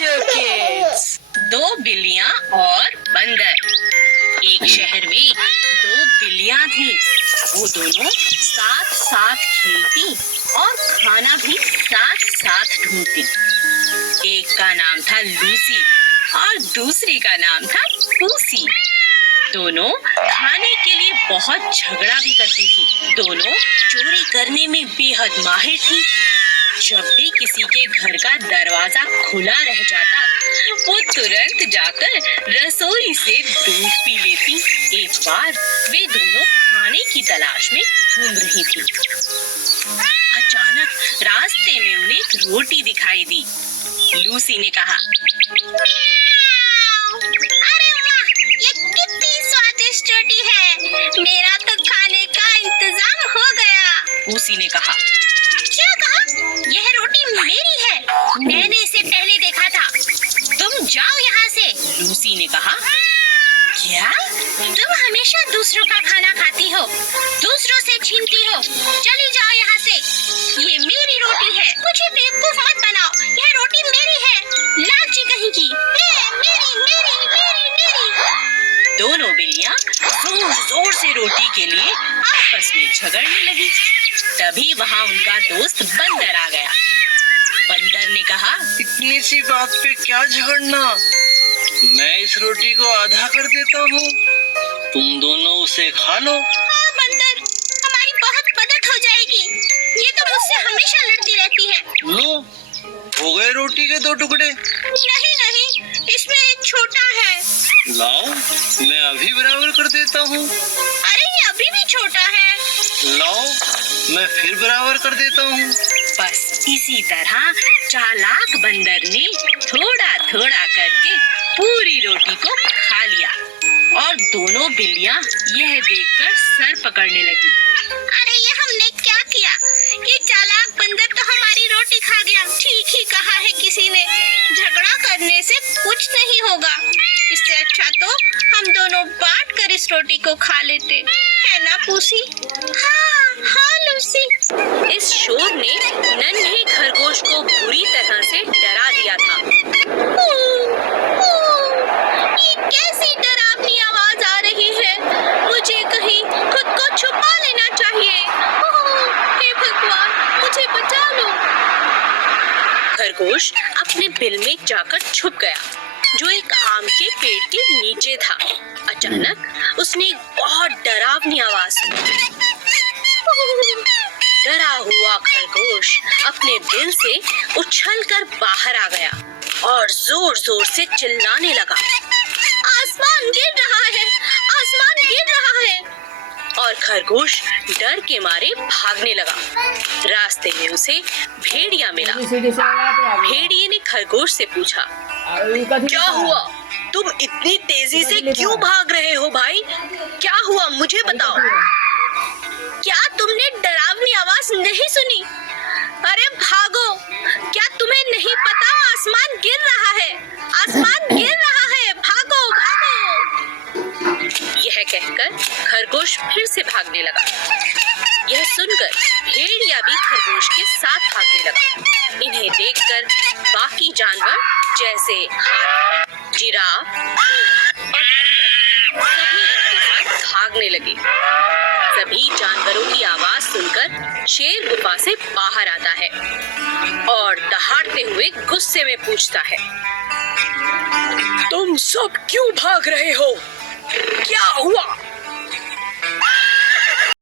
Adventure kids. दो बिल्लियां और बंदर। एक शहर में दो बिल्लियां थीं। वो दोनों साथ साथ खेलती और खाना भी साथ साथ ढूंढती। एक का नाम था लूसी और दूसरी का नाम था पूसी। दोनों खाने के लिए बहुत झगड़ा भी करती थी। दोनों चोरी करने में बेहद माहिर थी। जब भी किसी के घर का दरवाजा खुला रह जाता, वो तुरंत जाकर रसोई से दूध पी लेती। एक बार वे दोनों खाने की तलाश में घूम रही थी। अचानक रास्ते में उन्हें एक रोटी दिखाई दी। लूसी ने कहा, अरे वाह, ये कितनी स्वादिष्ट रोटी है। मेरा तो खाने का इंतजाम हो गया। पूसी ने कहा, क्या कहा? यह रोटी मेरी है। मैंने इसे पहले देखा था। तुम जाओ यहाँ से। लूसी ने कहा, क्या? तुम हमेशा दूसरों का खाना खाती हो, दूसरों से छीनती हो। चली जाओ यहाँ से। ये मेरी रोटी है। मुझे बेवकूफ मत बनाओ। यह रोटी मेरी है। लालची कहीं की। मेरी मेरी मेरी मेरी। दोनों बिल्लियां जोर जोर से रोटी के लिए आपस में झगड़ने लगी। तभी वहाँ उनका दोस्त बंदर आ गया। बंदर ने कहा, इतनी सी बात पे क्या झगड़ना, मैं इस रोटी को आधा कर देता हूँ, तुम दोनों उसे खा लो। हाँ बंदर, हमारी बहुत मदद हो जाएगी। ये तो मुझसे हमेशा लड़ती रहती है। लो, हो गए रोटी के दो टुकड़े। नहीं नहीं, इसमें एक छोटा है। लाओ, मैं अभी बराबर कर देता हूँ। अरे ये अभी भी छोटा है। लाओ, मैं फिर बराबर कर देता हूँ। बस इसी तरह चालाक बंदर ने थोड़ा थोड़ा करके पूरी रोटी को खा लिया और दोनों बिल्लियां यह देखकर सर पकड़ने लगी। अरे ये हमने क्या किया? ये चालाक बंदर तो हमारी रोटी खा गया। ठीक ही कहा है किसी ने, झगड़ा करने से कुछ नहीं होगा। इससे अच्छा तो हम दोनों बांट कर इस रोटी को खा लेते, है ना पूसी? हाँ हाँ लूसी। इस शोर ने नन्हे खरगोश को बुरी तरह से डरा दिया था। ये कैसी डरावनी आवाज आ रही है? मुझे कहीं खुद को छुपा लेना चाहिए। हे भगवान, मुझे बचा लो। खरगोश अपने बिल में जाकर छुप गया, जो एक आम के पेड़ के नीचे था। अचानक उसने एक बहुत डरावनी आवाज सुनी। डरा हुआ खरगोश अपने बिल से उछलकर बाहर आ गया और जोर जोर से चिल्लाने लगा, आसमान गिर रहा है, आसमान गिर रहा है। और खरगोश डर के मारे भागने लगा। रास्ते में उसे भेड़िया मिला। भेड़िए ने खरगोश से पूछा, क्या हुआ? तुम इतनी तेजी से क्यों भाग रहे हो भाई? क्या हुआ, मुझे बताओ। क्या तुमने डरावनी आवाज नहीं सुनी? अरे भागो, क्या तुम्हें नहीं पता आसमान गिर रहा है, आसमान गिर रहा है, भागो भागो। यह कहकर खरगोश फिर से भागने लगा। यह सुनकर भेड़िया भी खरगोश के साथ भागने लगा। इन्हें देखकर बाकी जानवर जैसे हाथी, जिराफ और बंदर सभी इनके साथ भागने लगे। सभी जानवरों की आवाज सुनकर शेर गुफा से बाहर आता है और दहाड़ते हुए गुस्से में पूछता है, तुम सब क्यों भाग रहे हो? क्या